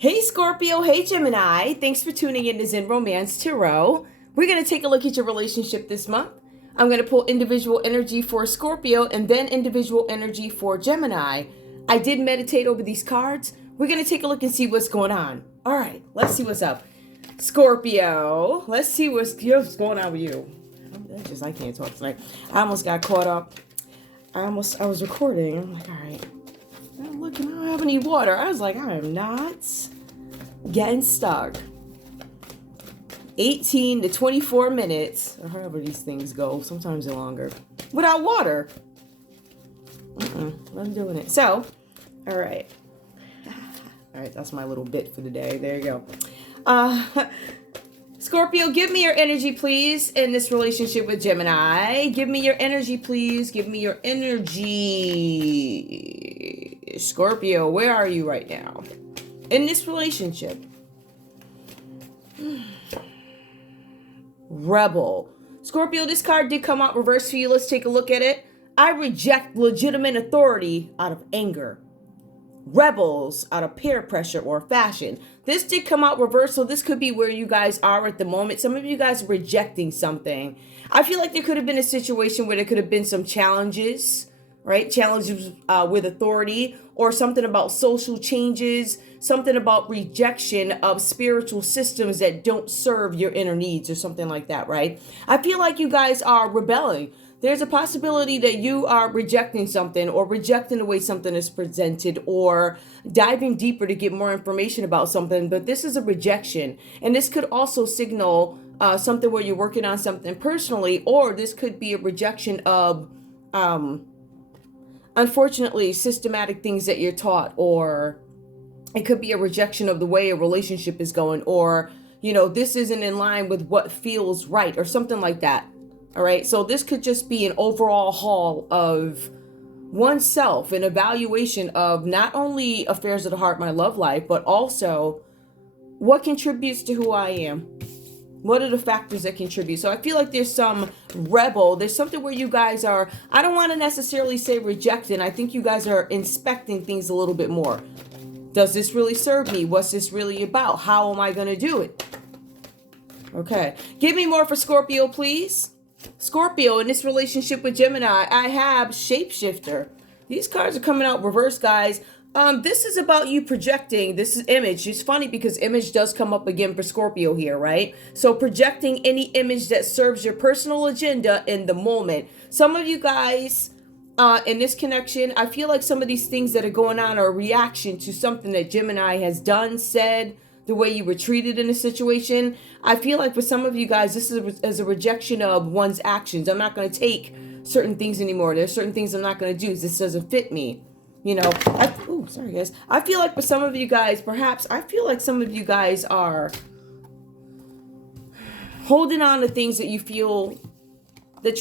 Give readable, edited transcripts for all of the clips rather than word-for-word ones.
Hey Scorpio, hey Gemini. Thanks for tuning in to Zen Romance Tarot. We're going to take a look at your relationship this month. I'm going to pull individual energy for Scorpio and then individual energy for Gemini. I did meditate over these cards. We're going to take a look and see what's going on. All right, let's see what's up. Scorpio, let's see what's going on with you. I can't talk tonight. I almost got caught up. I was recording. I'm like, all right. Look, I don't have any water. I was like, I am not getting stuck. 18 to 24 minutes, or however these things go. Sometimes they're longer. Without water. I'm doing it. So, all right. All right, that's my little bit for the day. There you go. Scorpio, give me your energy, please, in this relationship with Gemini. Give me your energy, please. Give me your energy. Scorpio, where are you right now in this relationship? Rebel. Scorpio, this card did come out reverse for you. Let's take a look at it. I reject legitimate authority out of anger. Rebels out of peer pressure or fashion. This did come out reverse, so this could be where you guys are at the moment. Some of you guys are rejecting something. I feel like there could have been a situation where there could have been some challenges, right? Challenges with authority, or something about social changes, something about rejection of spiritual systems that don't serve your inner needs or something like that, right? I feel like you guys are rebelling. There's a possibility that you are rejecting something, or rejecting the way something is presented, or diving deeper to get more information about something. But this is a rejection. And this could also signal something where you're working on something personally, or this could be a rejection of, unfortunately, systematic things that you're taught, or it could be a rejection of the way a relationship is going, or, this isn't in line with what feels right, or something like that. All right, so this could just be an overall haul of oneself, an evaluation of not only affairs of the heart, my love life, but also what contributes to who I am. What are the factors that contribute? So I feel like there's some rebel. There's something where you guys are, I don't want to necessarily say rejecting. I think you guys are inspecting things a little bit more. Does this really serve me? What's this really about? How am I going to do it? Okay, give me more for Scorpio, please. Scorpio, in this relationship with Gemini, I have Shapeshifter. These cards are coming out reverse, guys. This is about you projecting. This is image. It's funny because image does come up again for Scorpio here, right? So projecting any image that serves your personal agenda in the moment. Some of you guys, in this connection, I feel like some of these things that are going on are a reaction to something that Gemini has done, said, the way you were treated in a situation. I feel like for some of you guys, this is as a rejection of one's actions. I'm not going to take certain things anymore. There's certain things I'm not going to do. This doesn't fit me. Sorry guys. I feel like for some of you guys, I feel like some of you guys are holding on to things that you feel that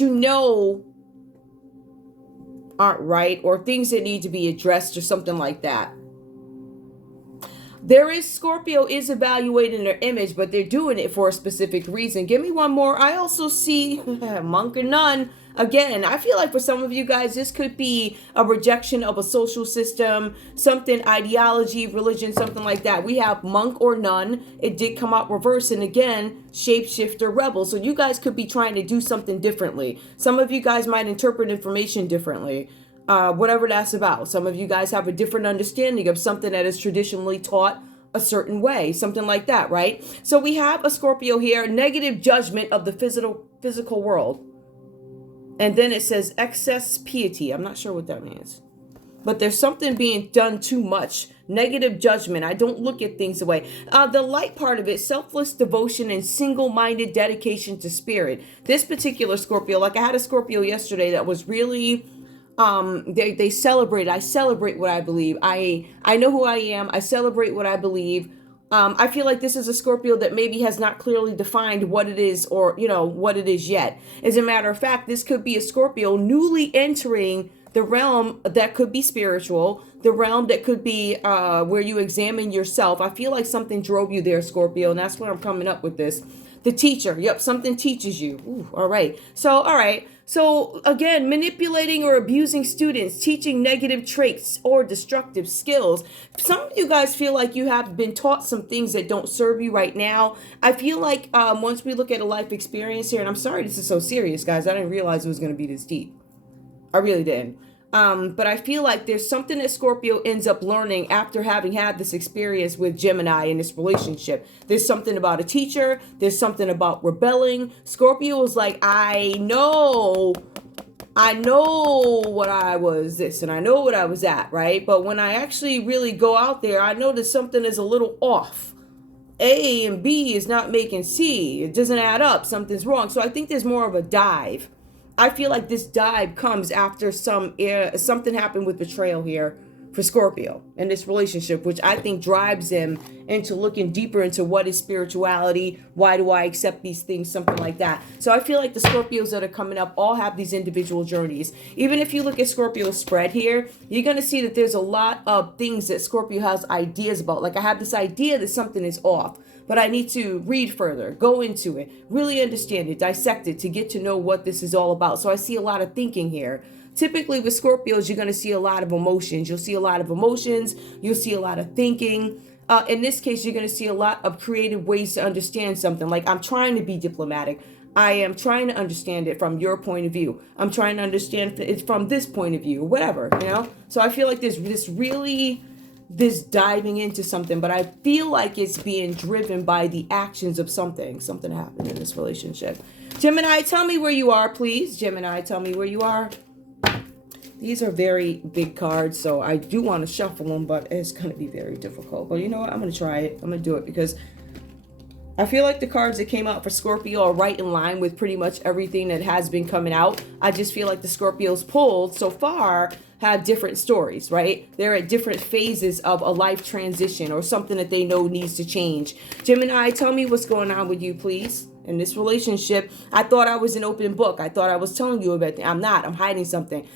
aren't right, or things that need to be addressed, or something like that. Scorpio is evaluating their image, but they're doing it for a specific reason. Give me one more. I also see monk or nun. Again, I feel like for some of you guys, this could be a rejection of a social system, something, ideology, religion, something like that. We have monk or nun. It did come out reverse. And again, shapeshifter, rebel. So you guys could be trying to do something differently. Some of you guys might interpret information differently. Whatever that's about. Some of you guys have a different understanding of something that is traditionally taught a certain way, something like that, right? So we have a Scorpio here, negative judgment of the physical world. And then it says excess piety. I'm not sure what that means. But there's something being done too much. Negative judgment. I don't look at things away. The light part of it, selfless devotion and single-minded dedication to spirit. This particular Scorpio, like I had a Scorpio yesterday that was really... they celebrate. I celebrate what I believe. I know who I am. I celebrate what I believe. I feel like this is a Scorpio that maybe has not clearly defined what it is, or, what it is yet. As a matter of fact, this could be a Scorpio newly entering the realm that could be spiritual, the realm that could be where you examine yourself. I feel like something drove you there, Scorpio, and that's where I'm coming up with this. The teacher. Yep, something teaches you. Ooh, all right. So, all right. So again, manipulating or abusing students, teaching negative traits or destructive skills. Some of you guys feel like you have been taught some things that don't serve you right now. I feel like once we look at a life experience here, and I'm sorry this is so serious, guys. I didn't realize it was going to be this deep. I really didn't. But I feel like there's something that Scorpio ends up learning after having had this experience with Gemini in this relationship. There's something about a teacher. There's something about rebelling. Scorpio was like, I know what I was this and I know what I was at, right? But when I actually really go out there, I know that something is a little off. A and B is not making C. It doesn't add up. Something's wrong. So I think there's more of a dive. I feel like this dive comes after something happened with betrayal here for Scorpio in this relationship, which I think drives him into looking deeper into what is spirituality. Why do I accept these things? Something like that. So I feel like the Scorpios that are coming up all have these individual journeys. Even if you look at Scorpio's spread here, you're going to see that there's a lot of things that Scorpio has ideas about. Like I have this idea that something is off, but I need to read further, go into it, really understand it, dissect it to get to know what this is all about. So I see a lot of thinking here. Typically with Scorpios, you're going to see a lot of emotions. You'll see a lot of emotions. You'll see a lot of thinking. In this case, you're going to see a lot of creative ways to understand something. Like I'm trying to be diplomatic. I am trying to understand it from your point of view. I'm trying to understand it from this point of view, whatever, you know? So I feel like there's this diving into something, but I feel like it's being driven by the actions of something happened in this relationship. Gemini, tell me where you are, please. Gemini, tell me where you are. These are very big cards, so I do want to shuffle them, but it's going to be very difficult. But you know what? I'm going to try it. I'm going to do it because I feel like the cards that came out for Scorpio are right in line with pretty much everything that has been coming out. I just feel like the Scorpios pulled so far have different stories, right? They're at different phases of a life transition or something that they know needs to change. Gemini, tell me what's going on with you, please. In this relationship, I thought I was an open book. I thought I was telling you about it. I'm not. I'm hiding something.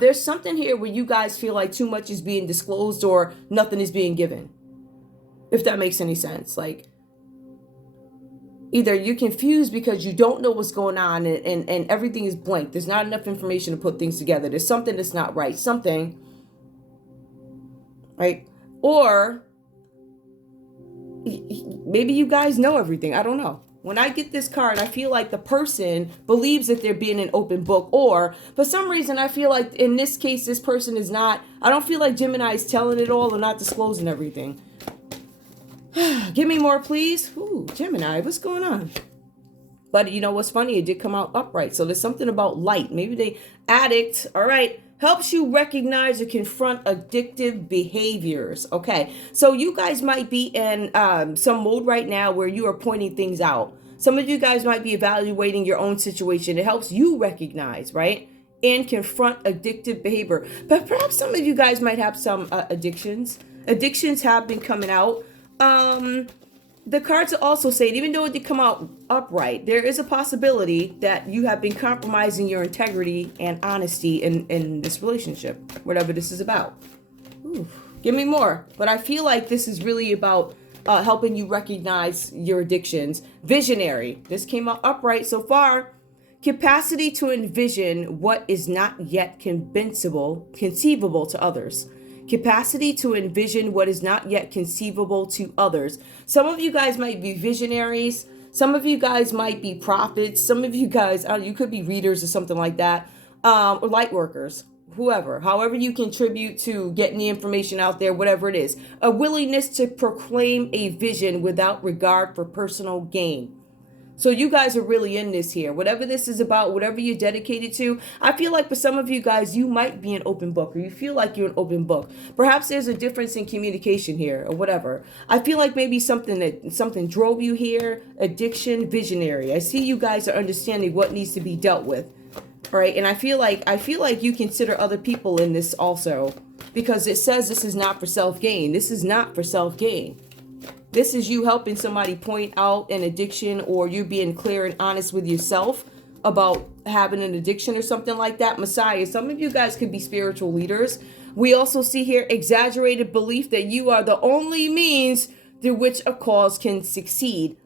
There's something here where you guys feel like too much is being disclosed or nothing is being given. If that makes any sense. Like, either you're confused because you don't know what's going on and everything is blank. There's not enough information to put things together. There's something that's not right. Something, right? Or maybe you guys know everything. I don't know. When I get this card, I feel like the person believes that they're being an open book, or for some reason, I feel like in this case, this person is not. I don't feel like Gemini is telling it all or not disclosing everything. Give me more, please. Ooh, Gemini, what's going on? But you know what's funny? It did come out upright. So there's something about light. Maybe they addict. All right. Helps you recognize or confront addictive behaviors. Okay. So you guys might be in some mode right now where you are pointing things out. Some of you guys might be evaluating your own situation. It helps you recognize, right? And confront addictive behavior. But perhaps some of you guys might have some addictions. Addictions have been coming out. The cards are also saying, even though it did come out upright, there is a possibility that you have been compromising your integrity and honesty in this relationship, whatever this is about. Ooh, give me more. But I feel like this is really about helping you recognize your addictions. Visionary. This came out upright so far. Capacity to envision what is not yet conceivable to others. Capacity to envision what is not yet conceivable to others. Some of you guys might be visionaries. Some of you guys might be prophets. Some of you guys, you could be readers or something like that, or light workers, whoever. However you contribute to getting the information out there, whatever it is. A willingness to proclaim a vision without regard for personal gain. So you guys are really in this here. Whatever this is about, whatever you're dedicated to, I feel like for some of you guys, you might be an open book, or you feel like you're an open book. Perhaps there's a difference in communication here or whatever. I feel like maybe something drove you here. Addiction, visionary. I see you guys are understanding what needs to be dealt with. All right. And I feel like you consider other people in this also, because it says this is not for self-gain. This is not for self-gain. This is you helping somebody point out an addiction, or you being clear and honest with yourself about having an addiction or something like that. Messiah, some of you guys could be spiritual leaders. We also see here exaggerated belief that you are the only means through which a cause can succeed.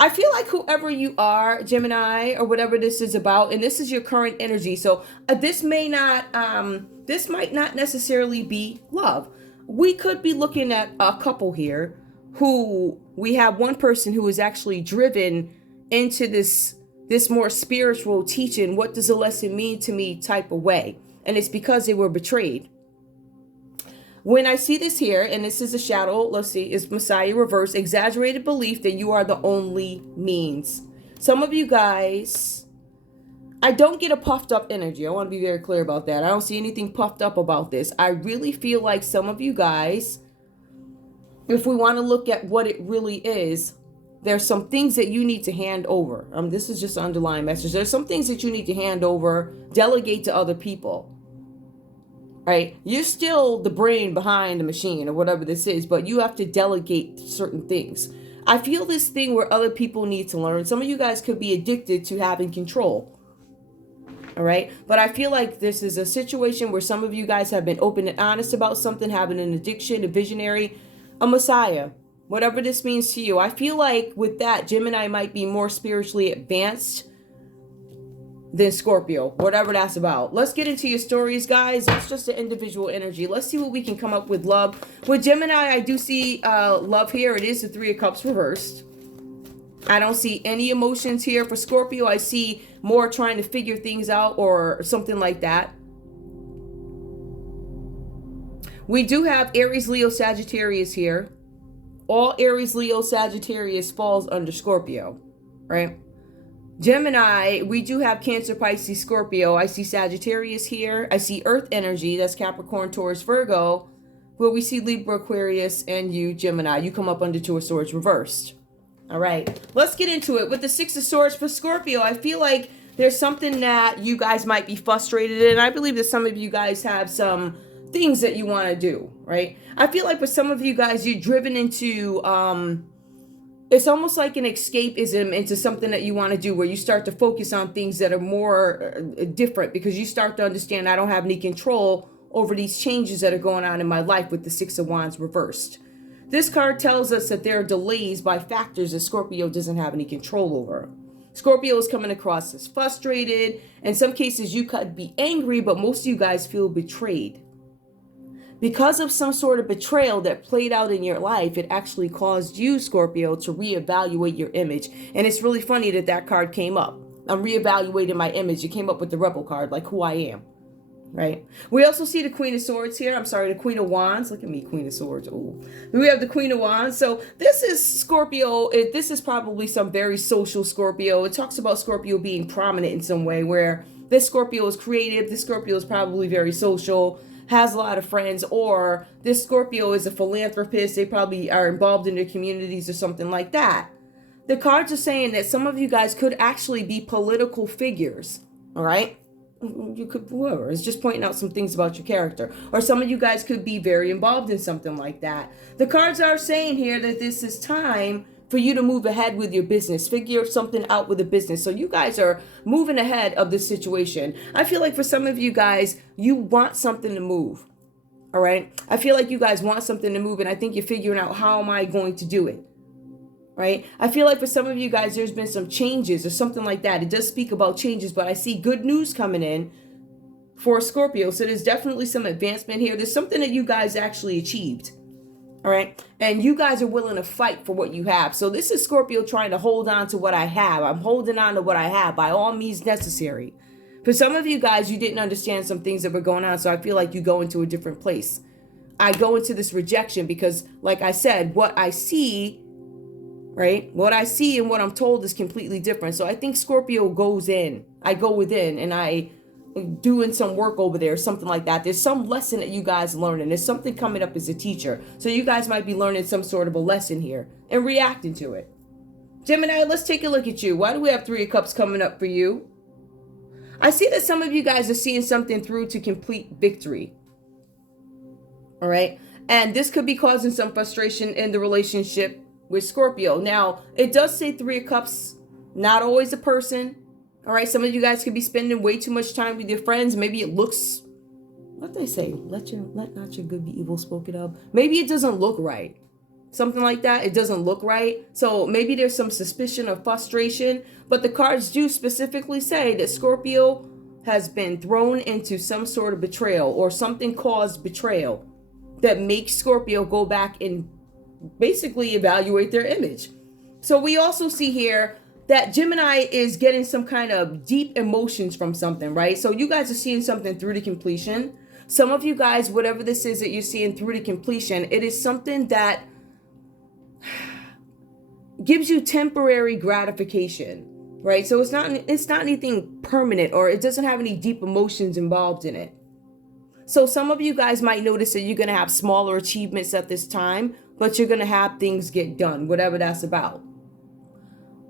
I feel like whoever you are, Gemini, or whatever this is about, and this is your current energy. So this might not necessarily be love. We could be looking at a couple here who we have one person who is actually driven into this more spiritual teaching. What does a lesson mean to me type of way? And it's because they were betrayed. When I see this here, and this is a shadow, let's see, is Messiah reverse, exaggerated belief that you are the only means. Some of you guys, I don't get a puffed up energy. I want to be very clear about that. I don't see anything puffed up about this. I really feel like some of you guys, if we want to look at what it really is, there's some things that you need to hand over. This is just an underlying message. There's some things that you need to hand over, delegate to other people. Right? You're still the brain behind the machine or whatever this is, but you have to delegate certain things. I feel this thing where other people need to learn. Some of you guys could be addicted to having control. All right? But I feel like this is a situation where some of you guys have been open and honest about something, having an addiction, a visionary, a messiah, whatever this means to you. I feel like with that, Gemini might be more spiritually advanced than Scorpio, whatever that's about. Let's get into your stories, guys. That's just an individual energy. Let's see what we can come up with love. With Gemini, I do see love here. It is the Three of Cups reversed. I don't see any emotions here. For Scorpio, I see more trying to figure things out or something like that. We do have Aries, Leo, Sagittarius here. All Aries, Leo, Sagittarius falls under Scorpio, right? Gemini, we do have Cancer, Pisces, Scorpio. I see Sagittarius here. I see Earth energy. That's Capricorn, Taurus, Virgo. Where we see Libra, Aquarius, and you, Gemini. You come up under Two of Swords reversed. All right. Let's get into it. With the Six of Swords for Scorpio, I feel like there's something that you guys might be frustrated in. I believe that some of you guys have some things that you want to do, right? I feel like for some of you guys, you're driven into... it's almost like an escapism into something that you want to do, where you start to focus on things that are more different, because you start to understand I don't have any control over these changes that are going on in my life with the Six of Wands reversed. This card tells us that there are delays by factors that Scorpio doesn't have any control over. Scorpio is coming across as frustrated. In some cases, you could be angry, but most of you guys feel betrayed. Because of some sort of betrayal that played out in your life, it actually caused you, Scorpio, to reevaluate your image. And it's really funny that that card came up. I'm reevaluating my image. It came up with the Rebel card, like who I am, right? We also see the Queen of Swords here. I'm sorry, the Queen of Wands. Look at me, Queen of Swords. Ooh. We have the Queen of Wands. So this is Scorpio. This is probably some very social Scorpio. It talks about Scorpio being prominent in some way, where this Scorpio is creative. This Scorpio is probably very social, has a lot of friends, or this Scorpio is a philanthropist. They probably are involved in their communities or something like that. The cards are saying that some of you guys could actually be political figures, all right? You could, whoever, it's just pointing out some things about your character. Or some of you guys could be very involved in something like that. The cards are saying here that this is time for you to move ahead with your business, figure something out with the business. So you guys are moving ahead of this situation. I feel like for some of you guys, you want something to move. All right. I feel like you guys want something to move, and I think you're figuring out, how am I going to do it? Right. I feel like for some of you guys, there's been some changes or something like that. It does speak about changes, but I see good news coming in for Scorpio. So there's definitely some advancement here. There's something that you guys actually achieved. All right. And you guys are willing to fight for what you have. So this is Scorpio trying to hold on to what I have. I'm holding on to what I have by all means necessary. For some of you guys, you didn't understand some things that were going on. So I feel like you go into a different place. I go into this rejection because, like I said, what I see, right? What I see and what I'm told is completely different. So I think Scorpio goes in. I go within and I doing some work over there, something like that. There's some lesson that you guys learning. There's something coming up as a teacher. So you guys might be learning some sort of a lesson here and reacting to it. Gemini, let's take a look at you. Why do we have Three of Cups coming up for you? I see that some of you guys are seeing something through to complete victory. All right. And this could be causing some frustration in the relationship with Scorpio. Now, it does say Three of Cups, not always a person. All right, some of you guys could be spending way too much time with your friends. Maybe it looks, what they say, let not your good be evil spoken of. Maybe it doesn't look right. something like that. It doesn't look right. So maybe there's some suspicion of frustration, but the cards do specifically say that Scorpio has been thrown into some sort of betrayal, or something caused betrayal that makes Scorpio go back and basically evaluate their image. So we also see here that Gemini is getting some kind of deep emotions from something, right? So you guys are seeing something through to completion. Some of you guys, whatever this is that you're seeing through to completion, it is something that gives you temporary gratification, right? So it's not anything permanent, or it doesn't have any deep emotions involved in it. So some of you guys might notice that you're going to have smaller achievements at this time, but you're going to have things get done, whatever that's about.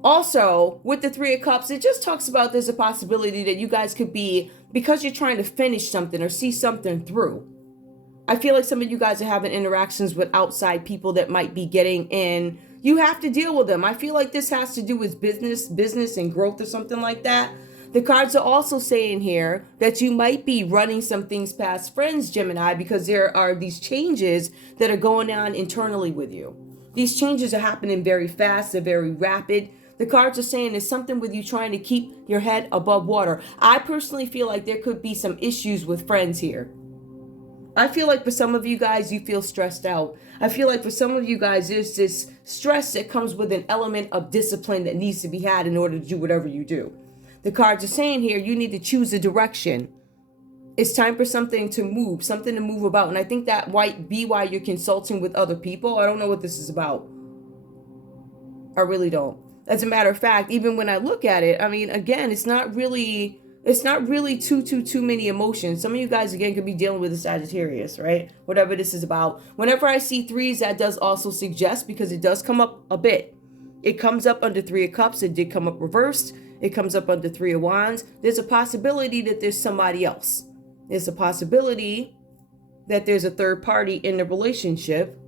Also, with the Three of Cups, it just talks about there's a possibility that you guys could be, because you're trying to finish something or see something through. I feel like some of you guys are having interactions with outside people that might be getting in. You have to deal with them. I feel like this has to do with business and growth or something like that. The cards are also saying here that you might be running some things past friends, Gemini, because there are these changes that are going on internally with you. These changes are happening very fast. They're very rapid. The cards are saying there's something with you trying to keep your head above water. I personally feel like there could be some issues with friends here. I feel like for some of you guys, you feel stressed out. I feel like for some of you guys, there's this stress that comes with an element of discipline that needs to be had in order to do whatever you do. The cards are saying here, you need to choose a direction. It's time for something to move about. And I think that might be why you're consulting with other people. I don't know what this is about. I really don't. As a matter of fact, even when I look at it, I mean, again, it's not really too many emotions. Some of you guys, again, could be dealing with a Sagittarius, right? Whatever this is about. Whenever I see threes, that does also suggest, because it does come up a bit. It comes up under Three of Cups. It did come up reversed. It comes up under Three of Wands. There's a possibility that there's somebody else. There's a possibility that there's a third party in the relationship.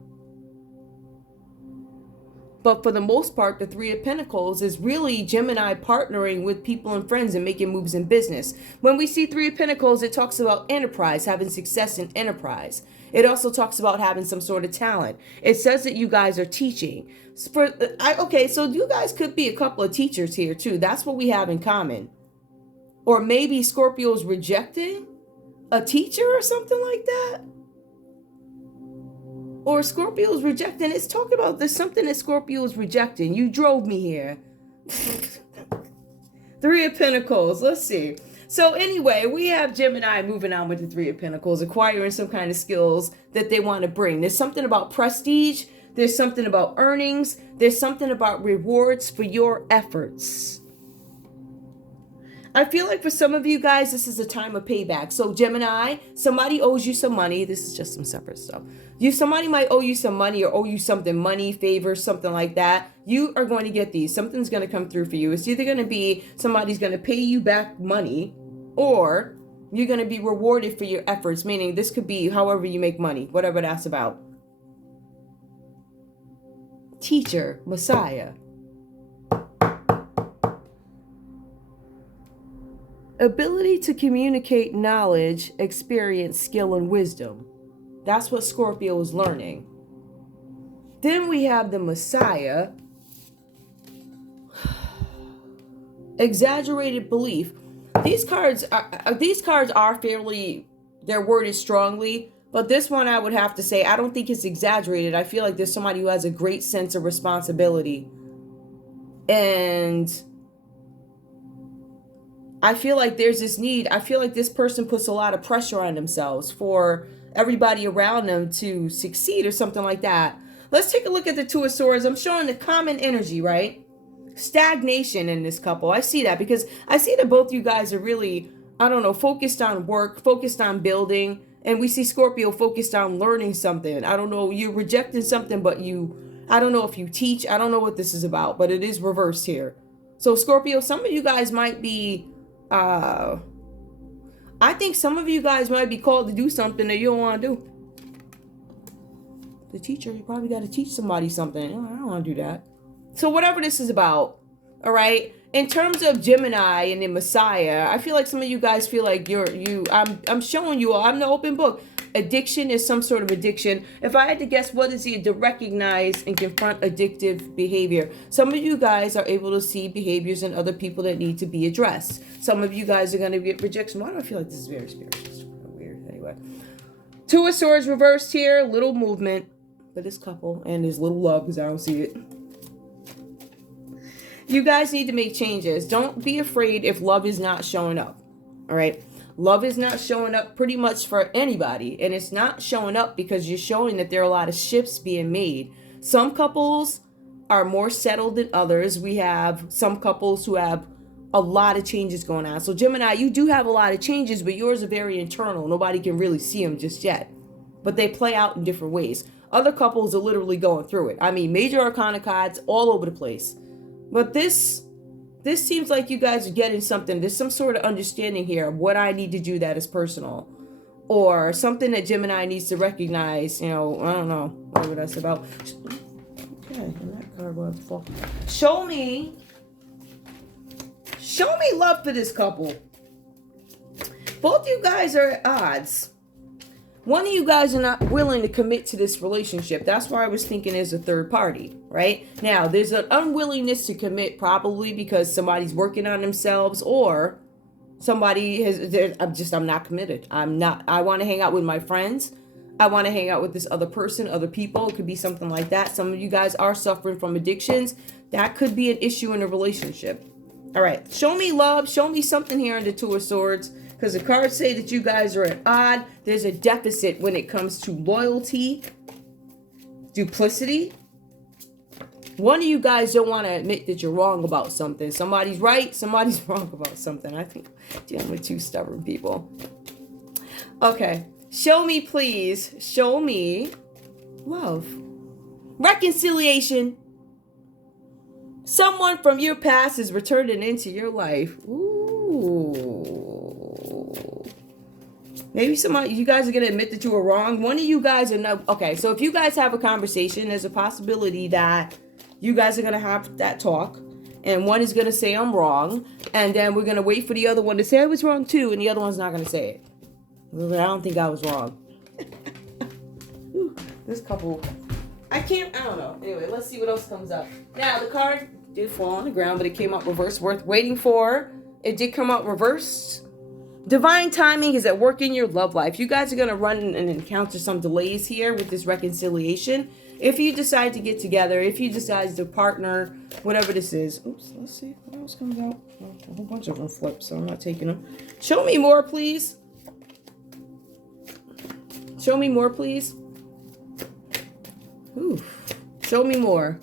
But for the most part, the Three of Pentacles is really Gemini partnering with people and friends and making moves in business. When we see Three of Pentacles, it talks about enterprise, having success in enterprise. It also talks about having some sort of talent. It says that you guys are teaching. Okay, so you guys could be a couple of teachers here too. That's what we have in common. Or maybe Scorpio's rejecting a teacher or something like that. Or Scorpio's rejecting. It's talking about there's something that Scorpio is rejecting. You drove me here. Three of Pentacles. Let's see. So anyway, we have Gemini moving on with the Three of Pentacles, acquiring some kind of skills that they want to bring. There's something about prestige. There's something about earnings. There's something about rewards for your efforts. I feel like for some of you guys, this is a time of payback. So Gemini, somebody owes you some money. This is just some separate stuff. Somebody might owe you some money, or owe you something, money, favors, something like that. You are going to get these. Something's going to come through for you. It's either going to be somebody's going to pay you back money, or you're going to be rewarded for your efforts. Meaning this could be however you make money, whatever that's about. Teacher, Messiah. Ability to communicate knowledge, experience, skill, and wisdom. That's what Scorpio is learning. Then we have the Messiah. Exaggerated belief. These cards are fairly, they're worded strongly, but this one I would have to say, I don't think it's exaggerated. I feel like there's somebody who has a great sense of responsibility. And I feel like there's this need. I feel like this person puts a lot of pressure on themselves for everybody around them to succeed or something like that. Let's take a look at the Two of Swords. I'm showing the common energy, right? Stagnation in this couple. I see that because I see that both you guys are really, I don't know, focused on work, focused on building. And we see Scorpio focused on learning something. I don't know, you're rejecting something, but I don't know if you teach. I don't know what this is about, but it is reversed here. So Scorpio, some of you guys might be, I think some of you guys might be called to do something that you don't want to do. The teacher, you probably got to teach somebody something. I don't want to do that. So whatever this is about, all right? In terms of Gemini and the Messiah, I feel like some of you guys feel like I'm showing you, I'm the open book. Addiction is some sort of addiction. If I had to guess, what is it? To recognize and confront addictive behavior. Some of you guys are able to see behaviors in other people that need to be addressed. Some of you guys are going to get rejection. Why do I feel like this is very spiritual? It's weird. Anyway. Two of Swords reversed here. Little movement for this couple. And there's little love because I don't see it. You guys need to make changes. Don't be afraid if love is not showing up. All right. Love is not showing up pretty much for anybody. And it's not showing up because you're showing that there are a lot of shifts being made. Some couples are more settled than others. We have some couples who have a lot of changes going on. So Gemini, you do have a lot of changes, but yours are very internal. Nobody can really see them just yet. But they play out in different ways. Other couples are literally going through it. I mean, major arcana cards all over the place. But this seems like you guys are getting something. There's some sort of understanding here of what I need to do that is personal. Or something that Gemini needs to recognize. You know, I don't know. What would I say about? Okay, and that card will have to fall. Show me love for this couple. Both you guys are at odds. One of you guys are not willing to commit to this relationship. That's why I was thinking there's a third party, right? Now, there's an unwillingness to commit probably because somebody's working on themselves or somebody I'm not committed. I want to hang out with my friends. I want to hang out with this other person, other people. It could be something like that. Some of you guys are suffering from addictions. That could be an issue in a relationship. All right. Show me love. Show me something here in the Two of Swords. Because the cards say that you guys are at odds. There's a deficit when it comes to loyalty, duplicity. One of you guys don't want to admit that you're wrong about something. Somebody's right, somebody's wrong about something. I think dealing with two stubborn people. Okay. Show me, please. Show me love. Reconciliation. Someone from your past is returning into your life. Ooh. Maybe you guys are going to admit that you were wrong. One of you guys are no. Okay, so if you guys have a conversation, there's a possibility that you guys are going to have that talk. And one is going to say, I'm wrong. And then we're going to wait for the other one to say, I was wrong too. And the other one's not going to say it. I don't think I was wrong. This couple, I don't know. Anyway, let's see what else comes up. Now, the card did fall on the ground, but it came out reversed. Worth waiting for. It did come out reversed. Divine timing is at work in your love life. You guys are going to run and encounter some delays here with this reconciliation. If you decide to get together, if you decide to partner, whatever this is. Oops, let's see what else comes out. Oh, a whole bunch of them flipped, so I'm not taking them. Show me more, please. Show me more, please. Ooh, show me more.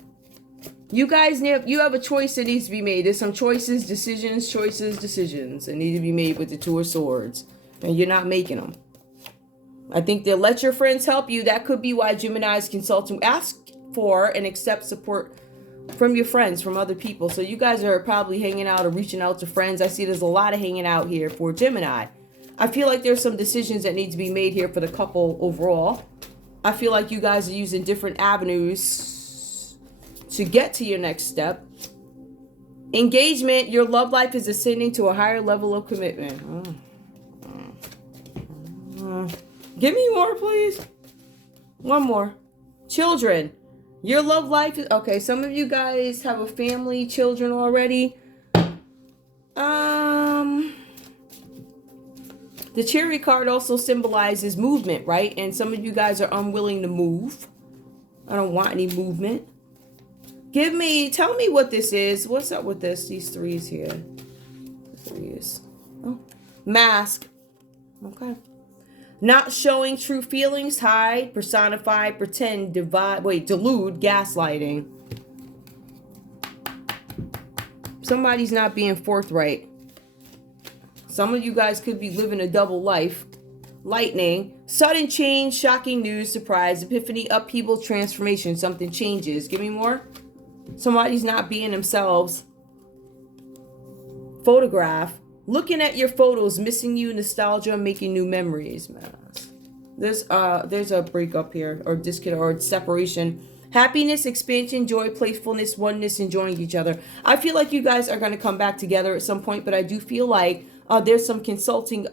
You guys, you have a choice that needs to be made. There's some choices, decisions that need to be made with the Two of Swords. And you're not making them. I think they'll let your friends help you. That could be why Gemini is consulting. Ask for and accept support from your friends, from other people. So you guys are probably hanging out or reaching out to friends. I see there's a lot of hanging out here for Gemini. I feel like there's some decisions that need to be made here for the couple overall. I feel like you guys are using different avenues to get to your next step. Engagement, your love life is ascending to a higher level of commitment. Give me more, please. One more. Children, your love life is... Okay, some of you guys have a family, children already. The Chariot card also symbolizes movement, right? And some of you guys are unwilling to move. I don't want any movement. Tell me what this is. What's up with this? These threes here. Threes. Oh, mask. Okay. Not showing true feelings, hide, personify, pretend, delude, gaslighting. Somebody's not being forthright. Some of you guys could be living a double life. Lightning, sudden change, shocking news, surprise, epiphany, upheaval, transformation. Something changes. Give me more. Somebody's not being themselves. Photograph. Looking at your photos, missing you, nostalgia, making new memories. Man, there's a breakup here, or disconnect, or separation. Happiness, expansion, joy, playfulness, oneness, enjoying each other. I feel like you guys are going to come back together at some point, but I do feel like there's some consulting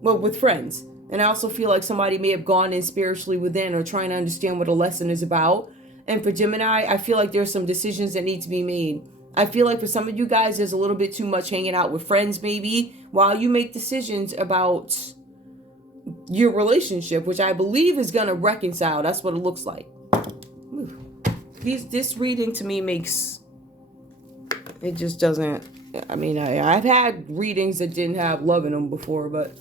with friends. And I also feel like somebody may have gone in spiritually within or trying to understand what a lesson is about. And for Gemini, I feel like there's some decisions that need to be made. I feel like for some of you guys, there's a little bit too much hanging out with friends maybe while you make decisions about your relationship, which I believe is going to reconcile. That's what it looks like. This reading to me makes... It just doesn't... I mean, I've had readings that didn't have love in them before, but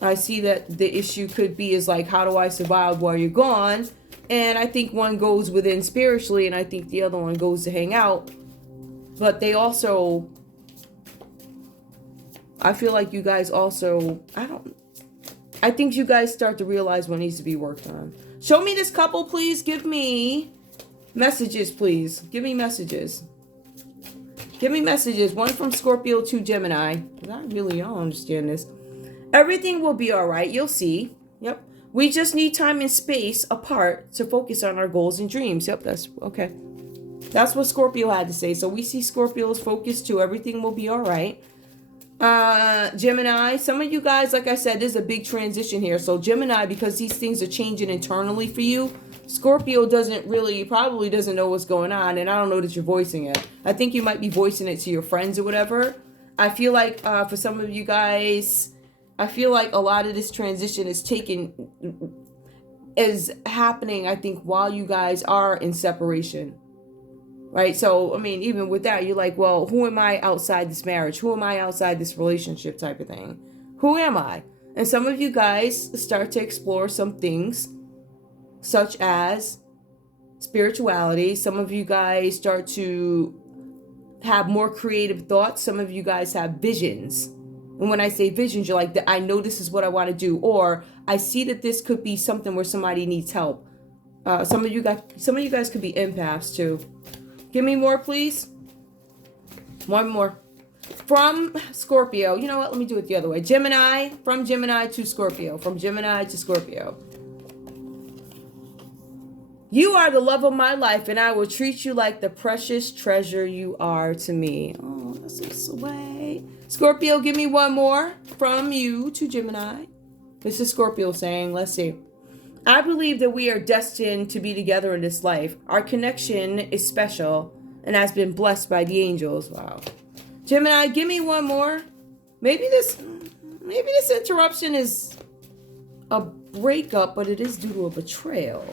I see that the issue could be is like, how do I survive while you're gone? And I think one goes within spiritually, and I think the other one goes to hang out. But they also... I feel like you guys also... I think you guys start to realize what needs to be worked on. Show me this couple, please. Give me messages, please. Give me messages. Give me messages. One from Scorpio to Gemini. I don't understand this. Everything will be all right. You'll see. Yep. We just need time and space apart to focus on our goals and dreams. Yep, that's okay. That's what Scorpio had to say. So we see Scorpio's focus too. Everything will be all right. Gemini, some of you guys, like I said, there's a big transition here. So Gemini, because these things are changing internally for you, Scorpio probably doesn't know what's going on. And I don't know that you're voicing it. I think you might be voicing it to your friends or whatever. I feel like for some of you guys... I feel like a lot of this transition is happening, I think, while you guys are in separation, right? So, I mean, even with that, you're like, well, who am I outside this marriage? Who am I outside this relationship type of thing? Who am I? And some of you guys start to explore some things such as spirituality. Some of you guys start to have more creative thoughts. Some of you guys have visions. And when I say visions, you're like, I know this is what I want to do, or I see that this could be something where somebody needs help. Some of you guys could be empaths too. Give me more, please. One more. From Scorpio. You know what? Let me do it the other way. Gemini. From Gemini to Scorpio. From Gemini to Scorpio. You are the love of my life, and I will treat you like the precious treasure you are to me. Oh, that's so sweet. Scorpio, give me one more. From you to Gemini. This is Scorpio saying, let's see. I believe that we are destined to be together in this life. Our connection is special and has been blessed by the angels. Wow. Gemini, give me one more. Maybe this interruption is a breakup, but it is due to a betrayal.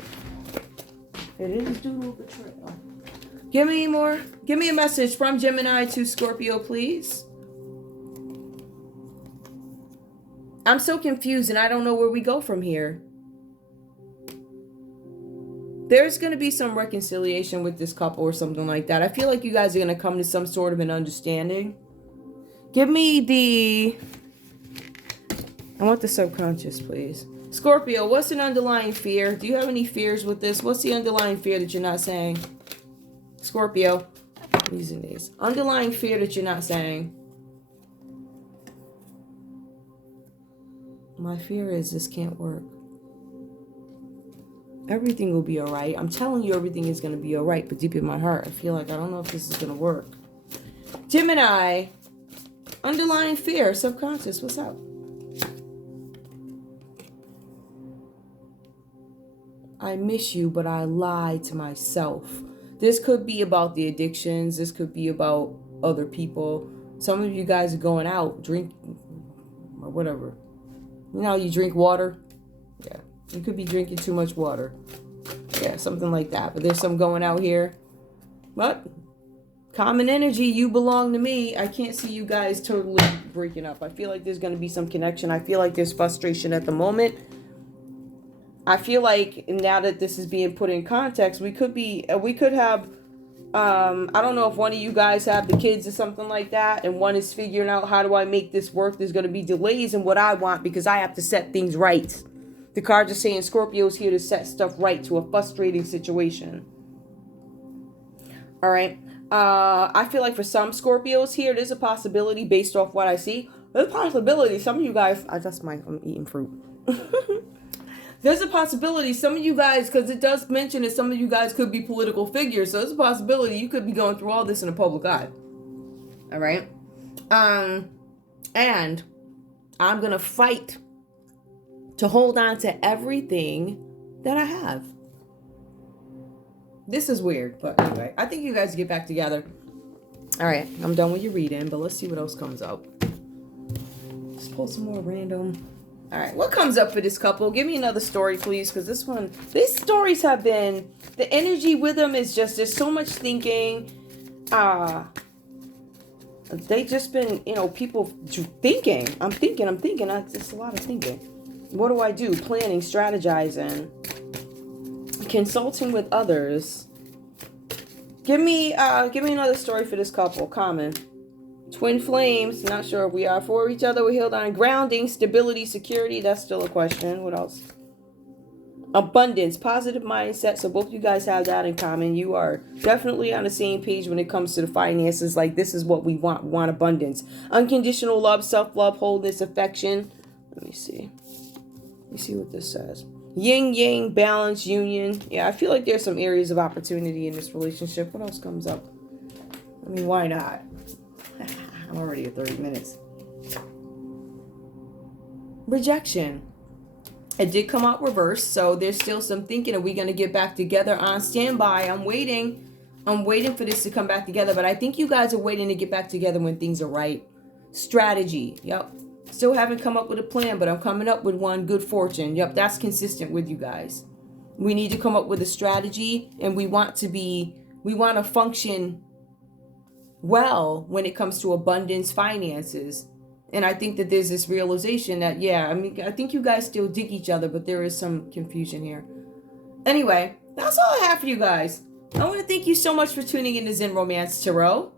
It is due to a betrayal. Give me more. Give me a message from Gemini to Scorpio, please. I'm so confused and I don't know where we go from here. There's going to be some reconciliation with this couple or something like that. I feel like you guys are going to come to some sort of an understanding. Give me I want the subconscious, please. Scorpio, what's an underlying fear? Do you have any fears with this? What's the underlying fear that you're not saying? Scorpio, I'm using these. Underlying fear that you're not saying. My fear is this can't work. Everything will be all right. I'm telling you everything is going to be all right, but deep in my heart, I feel like I don't know if this is going to work. Gemini, underlying fear, subconscious, what's up? I miss you, but I lied to myself. This could be about the addictions. This could be about other people. Some of you guys are going out, drinking, or whatever. You know how you drink water? Yeah. You could be drinking too much water. Yeah, something like that. But there's some going out here. But common energy, you belong to me. I can't see you guys totally breaking up. I feel like there's going to be some connection. I feel like there's frustration at the moment. I feel like now that this is being put in context, we could have, I don't know if one of you guys have the kids or something like that, and one is figuring out, how do I make this work? There's going to be delays in what I want because I have to set things right. The cards are saying Scorpio's here to set stuff right to a frustrating situation. All right. I feel like for some Scorpios here, there's a possibility based off what I see. There's a possibility. Some of you guys, I'm eating fruit. There's a possibility some of you guys, because it does mention that some of you guys could be political figures. So there's a possibility you could be going through all this in a public eye. All right. And I'm going to fight to hold on to everything that I have. This is weird, but anyway, I think you guys get back together. All right, I'm done with your reading, but let's see what else comes up. Let's pull some more random. All right, what comes up for this couple? Give me another story, please, because these stories have been, the energy with them is just, there's so much thinking. They just been, people thinking. I'm thinking. It's a lot of thinking. What do I do? Planning, strategizing, consulting with others. Give me another story for this couple. Common. Twin flames. Not sure if we are for each other. We're healed on grounding, stability, security. That's still a question. What else? Abundance, positive mindset. So both you guys have that in common. You are definitely on the same page when it comes to the finances. Like, this is what we want. We want abundance. Unconditional love, self-love, wholeness, affection. Let me see. Let me see what this says. Yin, yang, balance, union. Yeah, I feel like there's some areas of opportunity in this relationship. What else comes up? I mean, why not? I'm already at 30 minutes. Rejection. It did come out reversed, so there's still some thinking. Are we going to get back together? On standby. I'm waiting for this to come back together, but I think you guys are waiting to get back together when things are right. Strategy. Yep. Still haven't come up with a plan, but I'm coming up with one. Good fortune. Yep, that's consistent with you guys. We need to come up with a strategy, and we want to function well when it comes to abundance, finances. And I think that there's this realization that, I think you guys still dig each other, but there is some confusion here. Anyway, that's all I have for you guys. I want to thank you so much for tuning in to Zen Romance Tarot.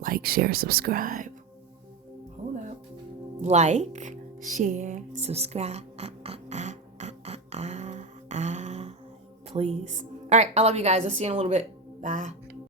Like, share, subscribe. Hold up. Like, share, subscribe. Please. All right, I love you guys. I'll see you in a little bit. Bye.